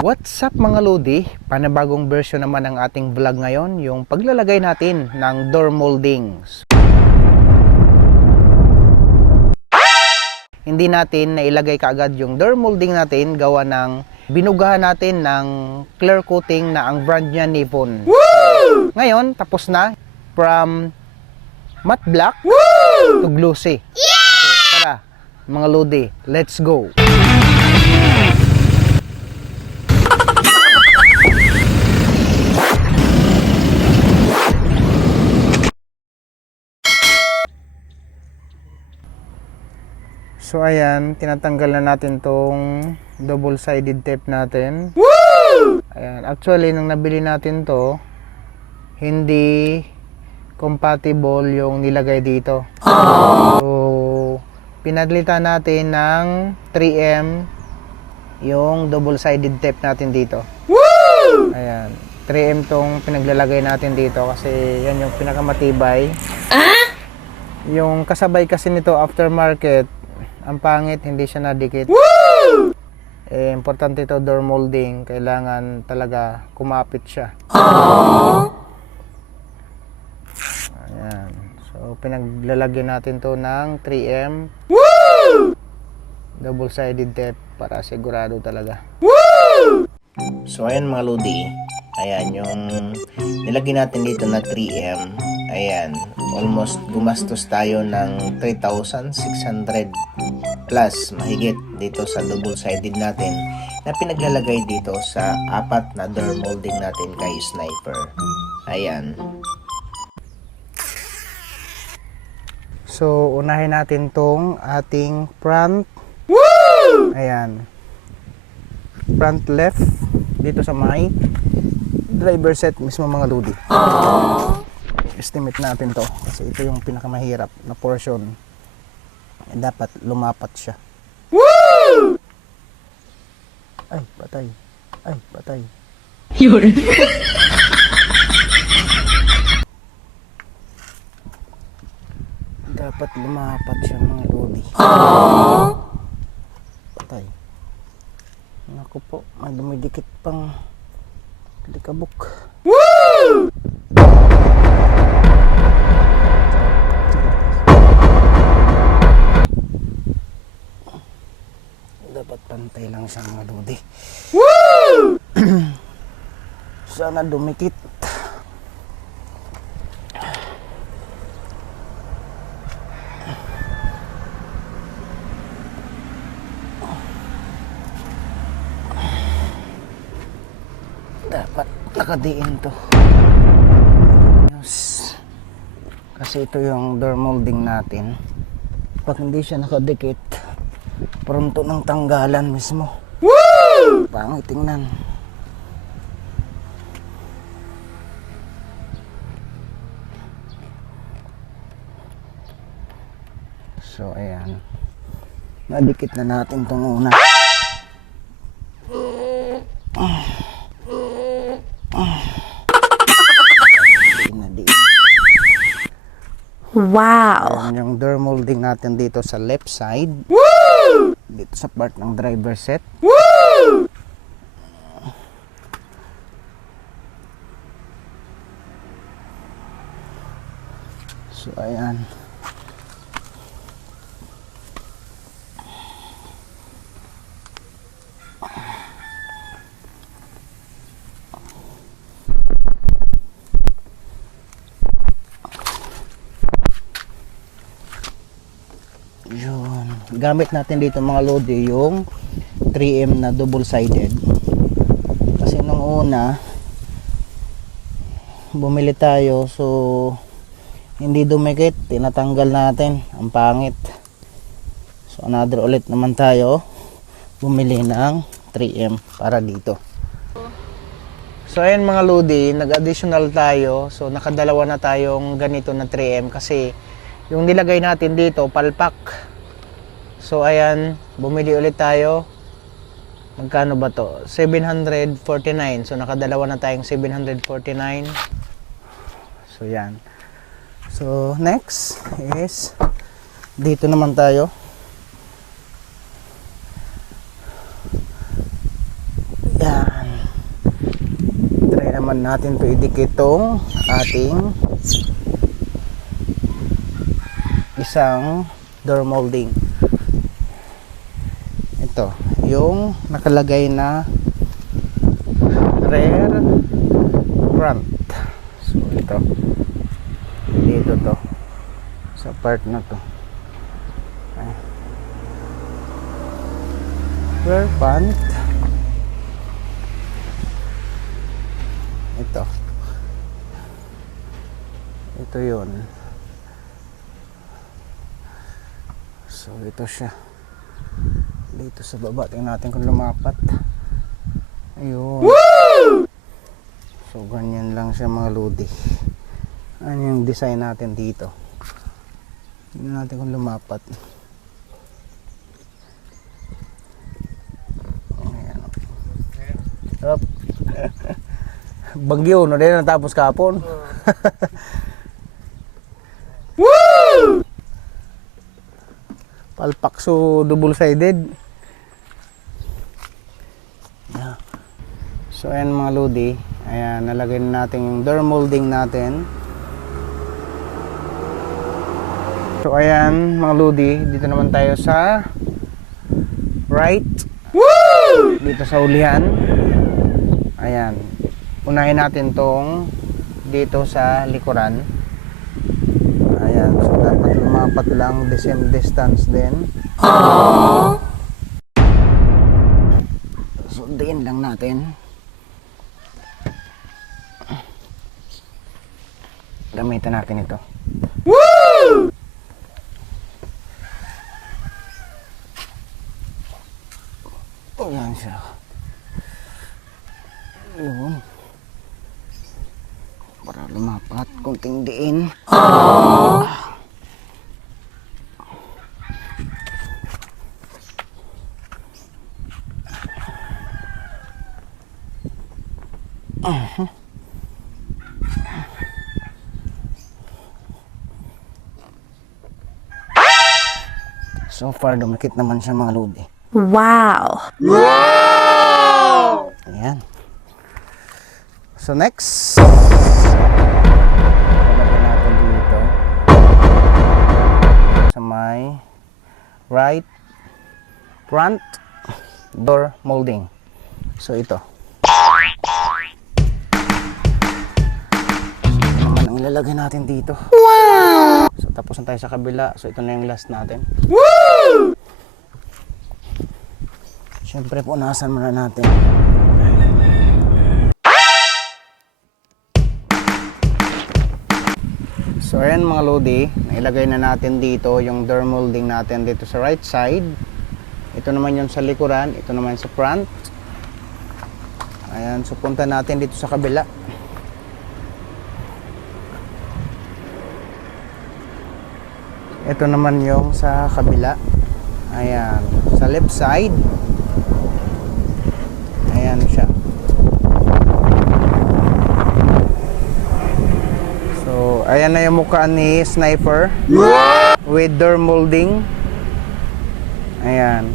What's up mga Lodi? Panibagong version naman ng ating vlog ngayon, yung paglalagay natin ng door moldings. Hindi natin nailagay kaagad yung door molding natin, gawa ng binugahan natin ng clear coating na ang brand niya Nippon. Ngayon, tapos na from matte black to glossy. So, tara mga Lodi, let's go! So ayan, tinatanggal na natin tong double-sided tape natin. Ayan, actually nung nabili natin to, hindi compatible yung nilagay dito. So pinagalitan natin ng 3M yung double-sided tape natin dito. Ayan, 3M tong pinaglalagay natin dito kasi yan yung pinakamatibay. Yung kasabay kasi nito aftermarket, ang pangit, hindi siya nadikit. Importante ito, door molding, kailangan talaga kumapit siya. Ayan. So pinaglalagyan natin to ng 3M double-sided tape para sigurado talaga. So ayan mga Lodi, ayan yung nilagyan natin dito na 3M. Ayan, almost gumastos tayo ng 3,600 plus mahigit dito sa double-sided natin na pinaglalagay dito sa apat na door molding natin kay Sniper. Ayan. So, unahin natin tong ating front. Ayan. Front left dito sa may driver set mismo mga Lodi. Estimate natin to kasi ito yung pinakamahirap na portion. Dapat lumapat siya. Ay, patay. Ay, patay. Yun. Dapat lumapat siya mga Lodi. Patay. Naku po, may dumidikit pang likabok. Dapat pantay lang siya mga Lodi. Sana dumikit. Dapat nakadiin to. Yes. Kasi ito yung door molding natin. Pag hindi siya nakadikit, pronto ng tanggalan mismo. Pangit tingnan. So ayan, nadikit na natin itong una. Wow! Ayan yung door molding natin dito sa left side. Dito sa part ng driver set. So ayan. Yun. Gamit natin dito mga Lodi yung 3M na double-sided. Kasi nung una bumili tayo, so hindi dumikit, tinatanggal natin, ang pangit. So another ulit naman tayo, bumili ng 3M para dito. So ayan mga Lodi, nag-additional tayo. So nakadalawa na tayong ganito na 3M kasi yung nilagay natin dito palpak. So ayan, bumili ulit tayo. Magkano ba to? 749. So nakadalawa na tayong 749. So yan. So next is dito naman tayo. Yan. naman natin ito idikit tong ating isang door molding. Ito yung nakalagay na rear front. So ito dito to sa part na to. Okay. Rear front. Ito yun. So ito siya dito sa baba. Tingnan natin kung lumapat. Ayun. Woo! So ganyan lang siya mga lodi. Ano yung design natin dito. Tingnan natin kung lumapat. Ayan. Up. Bagyo no din natapos kahapon. Woo! Palpak so double sided. Yeah. So ayan mga lodi, ayan nalagay na natin yung door molding natin. So ayan mga lodi, dito naman tayo sa right. Woo! Dito sa ulihan. Ayan. Unahin natin tong dito sa likuran. Ayan, so dapat lumapat lang the same distance din. Aww. Sunduin lang natin. Gamitan natin ito. Woo! Ayan siya. Ayun. Para lumapat, kunting diin. Aww. So far, dumikit naman siya mga lodi. Wow! Wow! Ayan. So next, lagyan natin dito sa may right front door molding. So ito. Ito naman ang ilalagay natin dito. Wow! So tapos na tayo sa kabila. So ito na yung last natin. Woo! Siyempre punasan muna natin. So ayan mga lodi, nailagay na natin dito yung door molding natin dito sa right side. Ito naman yung sa likuran, ito naman sa front. Ayan, so punta natin dito sa kabila. Ito naman yung sa kabila. Ayan, sa left side. Ayan siya. So, ayan na yung mukha ni Sniper with door molding. Ayan.